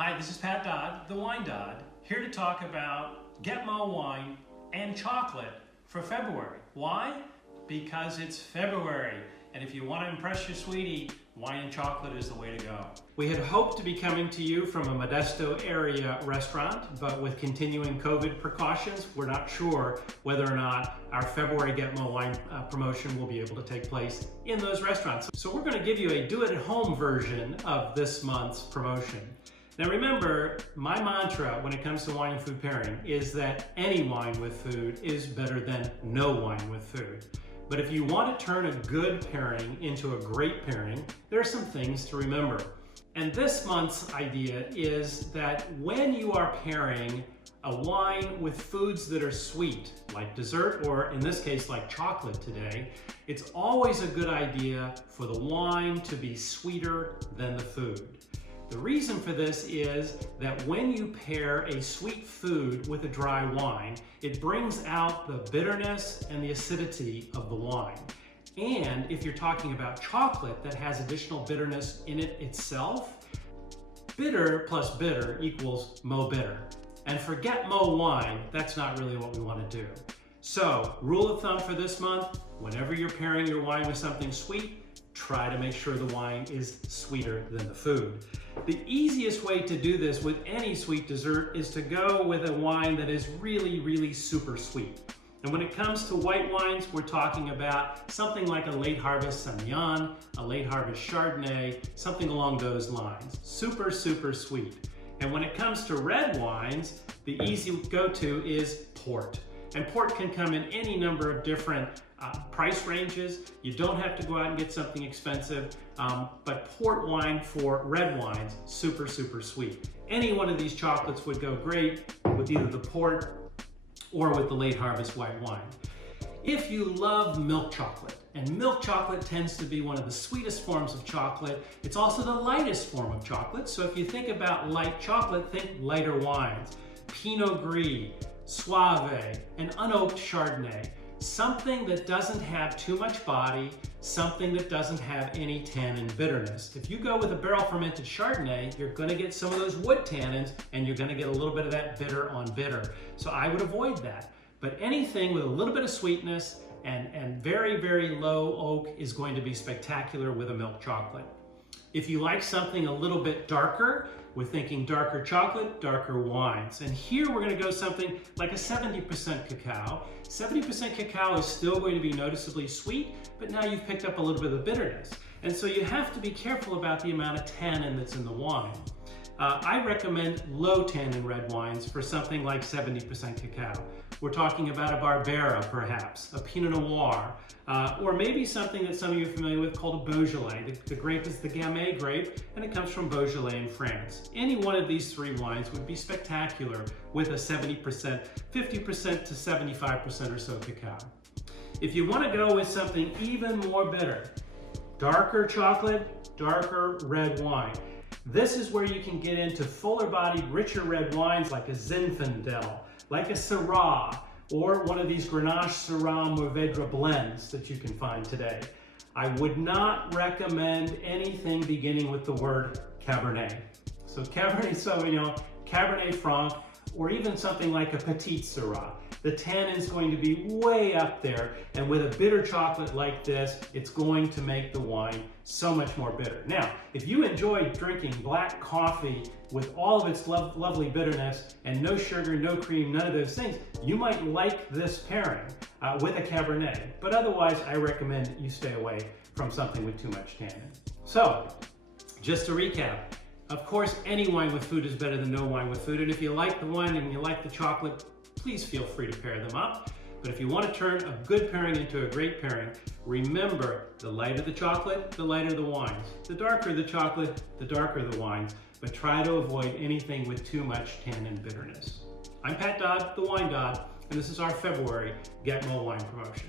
Hi, this is Pat Dodd, the Wine Dodd, here to talk about Get Mo wine and chocolate for February. Why? Because it's February, and if you want to impress your sweetie, wine and chocolate is the way to go. We had hoped to be coming to you from a Modesto area restaurant, but with continuing COVID precautions, we're not sure whether or not our February Get Mo wine promotion will be able to take place in those restaurants. So we're going to give you a do-it-at-home version of this month's promotion. Now remember, my mantra when it comes to wine and food pairing is that any wine with food is better than no wine with food. But if you want to turn a good pairing into a great pairing, there are some things to remember. And this month's idea is that when you are pairing a wine with foods that are sweet, like dessert, or in this case, like chocolate today, it's always a good idea for the wine to be sweeter than the food. The reason for this is that when you pair a sweet food with a dry wine, it brings out the bitterness and the acidity of the wine. And if you're talking about chocolate that has additional bitterness in it itself, bitter plus bitter equals Mo bitter. And for Get Mo wine, that's not really what we want to do. So, rule of thumb for this month, whenever you're pairing your wine with something sweet, try to make sure the wine is sweeter than the food. The easiest way to do this with any sweet dessert is to go with a wine that is really super sweet. And when it comes to white wines, we're talking about something like a late harvest Sauvignon, a late harvest Chardonnay, something along those lines. Super sweet. And when it comes to red wines, the easy go-to is port. And port can come in any number of different price ranges. You don't have to go out and get something expensive, but port wine for red wines, super sweet. Any one of these chocolates would go great with either the port or with the late harvest white wine. If you love milk chocolate, and milk chocolate tends to be one of the sweetest forms of chocolate, it's also the lightest form of chocolate. So if you think about light chocolate, think lighter wines. Pinot Gris, Soave, and unoaked Chardonnay. Something that doesn't have too much body, something that doesn't have any tannin bitterness. If you go with a barrel fermented Chardonnay, you're going to get some of those wood tannins and you're going to get a little bit of that bitter on bitter. So I would avoid that. But anything with a little bit of sweetness and very low oak is going to be spectacular with a milk chocolate. If you like something a little bit darker, we're thinking darker chocolate, darker wines. And here we're going to go something like a 70% cacao. 70% cacao is still going to be noticeably sweet, but now you've picked up a little bit of bitterness. And so you have to be careful about the amount of tannin that's in the wine. I recommend low tannin red wines for something like 70% cacao. We're talking about a Barbera, perhaps, a Pinot Noir, or maybe something that some of you are familiar with called a Beaujolais. The grape is the Gamay grape, and it comes from Beaujolais in France. Any one of these three wines would be spectacular with a 70%, 50% to 75% or so cacao. If you want to go with something even more bitter, darker chocolate, darker red wine. This is where you can get into fuller-bodied, richer red wines like a Zinfandel, like a Syrah, or one of these Grenache Syrah Mourvedre blends that you can find today. I would not recommend anything beginning with the word Cabernet. So Cabernet Sauvignon, Cabernet Franc, or even something like a Petite Syrah. The tannin is going to be way up there, and with a bitter chocolate like this, it's going to make the wine so much more bitter. Now, if you enjoy drinking black coffee with all of its lovely bitterness and no sugar, no cream, none of those things, you might like this pairing with a Cabernet. But otherwise, I recommend you stay away from something with too much tannin. So, just to recap, of course, any wine with food is better than no wine with food. And if you like the wine and you like the chocolate, please feel free to pair them up. But if you want to turn a good pairing into a great pairing, remember, the lighter the chocolate, the lighter the wines. The darker the chocolate, the darker the wines. But try to avoid anything with too much tannin bitterness. I'm Pat Dodd, the Wine Dodd, and this is our February Get Mo wine promotion.